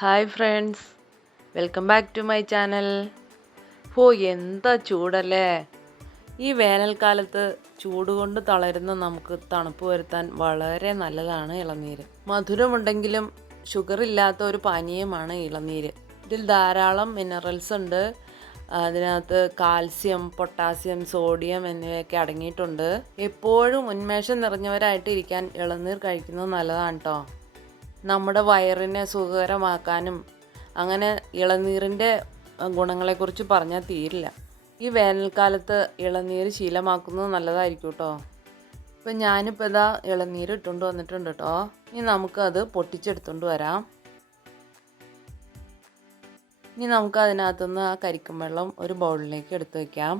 Hi friends. Welcome back to my channel. ഹോ എന്താ ചൂടല്ലേ? ഈ വേനൽക്കാലത്ത് ചൂട് കൊണ്ട് തളരുന്ന നമുക്ക് തണുപ്പ് വരുത്താൻ വളരെ നല്ലതാണ് ഇളനീര്. മധുരമുണ്ടെങ്കിലും ഷുഗർ ഇല്ലാത്ത ഒരു പാനീയമാണ് ഇളനീര്. ഇതിൽ ധാരാളം മിനറൽസ് ഉണ്ട്. അതിനകത്ത് കാൽസ്യം പൊട്ടാസ്യം സോഡിയം എന്നിവയൊക്കെ അടങ്ങിയിട്ടുണ്ട്. എപ്പോഴും ഉന്മേഷം നിറഞ്ഞവരായിട്ട് ഇരിക്കാൻ ഇളനീർ കഴിക്കുന്നത് നല്ലതാണ് കേട്ടോ നമ്മുടെ വയറിനെ സുഖകരമാക്കാനും അങ്ങനെ ഇളനീരിന്റെ ഗുണങ്ങളെക്കുറിച്ച് പറഞ്ഞാൽ തീരില്ല. ഈ വേനൽക്കാലത്ത് ഇളനീര് ശീലമാക്കുന്നത് നല്ലതായിരിക്കും കേട്ടോ. ഇപ്പം ഞാനിപ്പോൾ ഇതാ ഇളനീര് ഇട്ടുകൊണ്ട് വന്നിട്ടുണ്ട് കേട്ടോ. ഇനി നമുക്കത് പൊട്ടിച്ചെടുത്തുകൊണ്ട് വരാം. ഇനി നമുക്ക് അതിനകത്തുനിന്ന് ആ കരിക്കും വെള്ളം ഒരു ബൗളിലേക്ക് എടുത്തു വയ്ക്കാം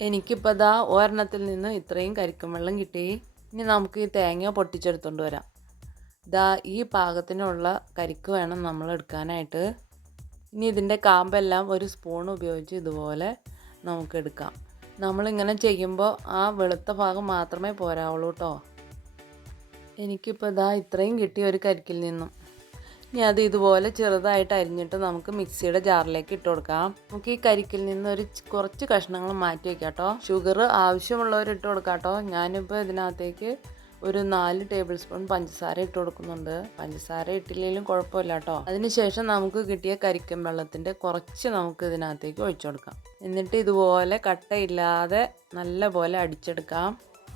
എനിക്കിപ്പോൾ ഇതാ ഒരെണ്ണത്തിൽ നിന്ന് ഇത്രയും കരിക്കും വെള്ളം കിട്ടി. ഇനി നമുക്ക് ഈ തേങ്ങ പൊട്ടിച്ചെടുത്തുകൊണ്ട് വരാം. ഇതാ ഈ പാകത്തിനുള്ള കരിക്ക് വേണം നമ്മൾ എടുക്കാനായിട്ട്. ഇനി ഇതിന്റെ കാമ്പെല്ലാം ഒരു സ്പൂൺ ഉപയോഗിച്ച് ഇതുപോലെ നമുക്ക് എടുക്കാം. നമ്മളിങ്ങനെ ചെയ്യുമ്പോൾ ആ വെളുത്ത ഭാഗം മാത്രമേ പോരാവുള്ളൂ കേട്ടോ എനിക്കിപ്പോൾ ഇതാ ഇത്രയും കിട്ടി ഒരു കരിക്കിൽ നിന്നും. ഇനി അത് ഇതുപോലെ ചെറുതായിട്ട് അരിഞ്ഞിട്ട് നമുക്ക് മിക്സിയുടെ ജാറിലേക്ക് ഇട്ട് കൊടുക്കാം. നമുക്ക് ഈ കരിക്കിൽ നിന്ന് ഒരു കുറച്ച് കഷ്ണങ്ങൾ മാറ്റി വെക്കാം കേട്ടോ. ഷുഗർ ആവശ്യമുള്ളവർ ഇട്ട് കൊടുക്കാം കേട്ടോ. ഞാനിപ്പോൾ ഇതിനകത്തേക്ക് ഒരു നാല് ടേബിൾ സ്പൂൺ പഞ്ചസാര ഇട്ട് കൊടുക്കുന്നുണ്ട്. പഞ്ചസാര ഇട്ടില്ലെങ്കിലും കുഴപ്പമില്ല കേട്ടോ. അതിനുശേഷം നമുക്ക് കിട്ടിയ കരിക്കൻ വെള്ളത്തിന്റെ കുറച്ച് നമുക്ക് ഇതിനകത്തേക്ക് ഒഴിച്ചു കൊടുക്കാം. എന്നിട്ട് ഇതുപോലെ കട്ടയില്ലാതെ നല്ല പോലെ അടിച്ചെടുക്കാം.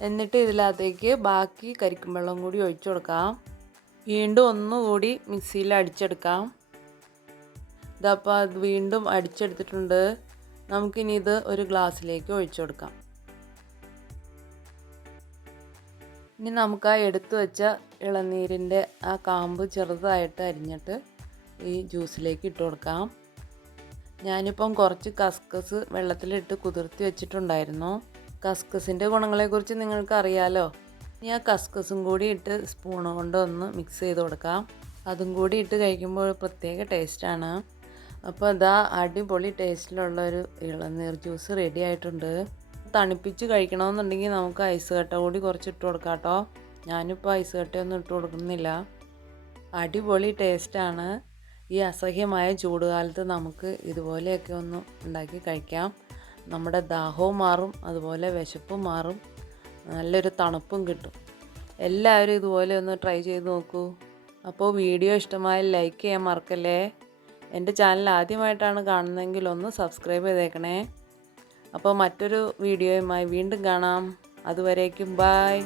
എന്നിട്ട് ഇതിനകത്തേക്ക് ബാക്കി കരിക്കും വെള്ളം കൂടി ഒഴിച്ചു കൊടുക്കാം. വീണ്ടും ഒന്നുകൂടി മിക്സിയിൽ അടിച്ചെടുക്കാം. ഇതപ്പോൾ അത് വീണ്ടും അടിച്ചെടുത്തിട്ടുണ്ട്. നമുക്കിനി ഇത് ഒരു ഗ്ലാസ്സിലേക്ക് ഒഴിച്ചു കൊടുക്കാം. ഇനി നമുക്ക് ആ എടുത്തു വെച്ച ഇളനീരിന്റെ ആ കാമ്പ് ചെറുതായിട്ട് അരിഞ്ഞിട്ട് ഈ ജ്യൂസിലേക്ക് ഇട്ട് കൊടുക്കാം. ഞാനിപ്പം കുറച്ച് കസ്കസ് വെള്ളത്തിലിട്ട് കുതിർത്തി വെച്ചിട്ടുണ്ടായിരുന്നു. കസ്കസിന്റെ ഗുണങ്ങളെക്കുറിച്ച് നിങ്ങൾക്ക് അറിയാലോ ഇനി ആ കസ്കസും കൂടി ഇട്ട് സ്പൂൺ കൊണ്ട് ഒന്ന് മിക്സ് ചെയ്ത് കൊടുക്കാം. അതും കൂടി ഇട്ട് കഴിക്കുമ്പോൾ പ്രത്യേക ടേസ്റ്റാണ് അപ്പോൾ അതാ അടിപൊളി ടേസ്റ്റിലുള്ള ഒരു ഇളനീർ ജ്യൂസ് റെഡി ആയിട്ടുണ്ട്. തണുപ്പിച്ച് കഴിക്കണമെന്നുണ്ടെങ്കിൽ നമുക്ക് ഐസ് കട്ട കൂടി കുറച്ച് ഇട്ട് കൊടുക്കാം കേട്ടോ. ഞാനിപ്പോൾ ഐസ് കട്ടയൊന്നും ഇട്ട് കൊടുക്കുന്നില്ല. അടിപൊളി ടേസ്റ്റാണ് ഈ അസഹ്യമായ ചൂടുകാലത്ത് നമുക്ക് ഇതുപോലെയൊക്കെ ഒന്ന് ഉണ്ടാക്കി കഴിക്കാം. നമ്മുടെ ദാഹവും മാറും അതുപോലെ വിശപ്പും മാറും. നല്ലൊരു തണുപ്പും കിട്ടും. എല്ലാവരും ഇതുപോലെ ഒന്ന് ട്രൈ ചെയ്ത് നോക്കൂ. അപ്പോൾ വീഡിയോ ഇഷ്ടമായ ലൈക്ക് ചെയ്യാൻ മറക്കല്ലേ? എന്റെ ചാനൽ ആദ്യമായിട്ടാണ് കാണുന്നതെങ്കിൽ ഒന്ന് സബ്സ്ക്രൈബ് ചെയ്തേക്കണേ. അപ്പോൾ മറ്റൊരു വീഡിയോയുമായി വീണ്ടും കാണാം. അതുവരേക്കും ബായ്